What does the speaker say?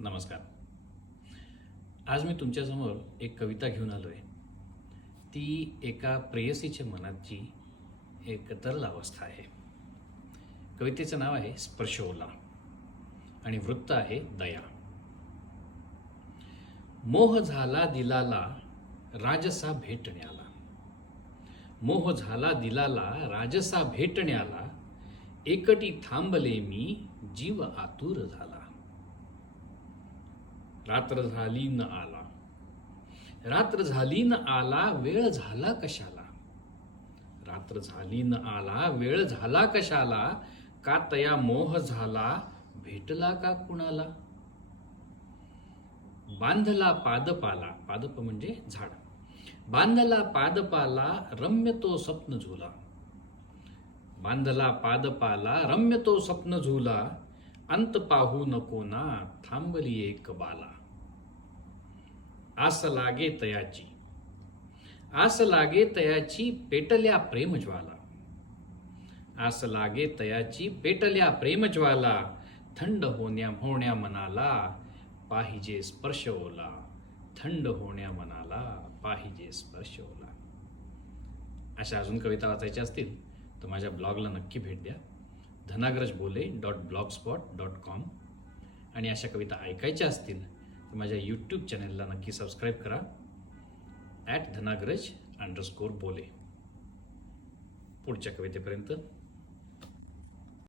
नमस्कार. आज मी तुमच्यासमोर एक कविता घेऊन आलो आहे. ती एका प्रेयसीच्या मनाची एक तरल अवस्था आहे. कवितेचं नाव आहे स्पर्श ओला आणि वृत्त आहे दया. मोह झाला दिलाला राजसा भेटण्याला, मोह झाला दिलाला राजसा भेटण्याला, एकटी थांबले मी जीव आतुर झाला. रात्र झाली न आला, रात्र झाली न आला, वेळ झाला कशाला. रात्र झाली न आला, वेळ झाला कशाला, का तया मोह झाला, भेटला का कुणाला. बांधला पादपाला, पादप म्हणजे झाड, बांधला पादपाला रम्य तो स्वप्न झुला. बांधला पादपाला रम्य तो स्वप्न झुला, अंत पाहू नको ना थांबली एक बाला. आस लागे तयाची, आस लागे तयाची, पेटल्या प्रेमज्वाला. आस लागे तयाची, पेटल्या प्रेमज्वाला, थंड होण्या मनाला पाहिजे स्पर्श ओला. थंड होण्या मनाला पाहिजे स्पर्श ओला. अशा अजून कविता वाचायच्या असतील तर माझ्या ब्लॉगला नक्की भेट द्या, dhanagrajbole.blogspot.com. आणि अशा कविता ऐकायच्या असतील तर माझ्या यूट्यूब चॅनलला नक्की सबस्क्राईब करा, @dhanagraj_bole. पुढच्या कवितेपर्यंत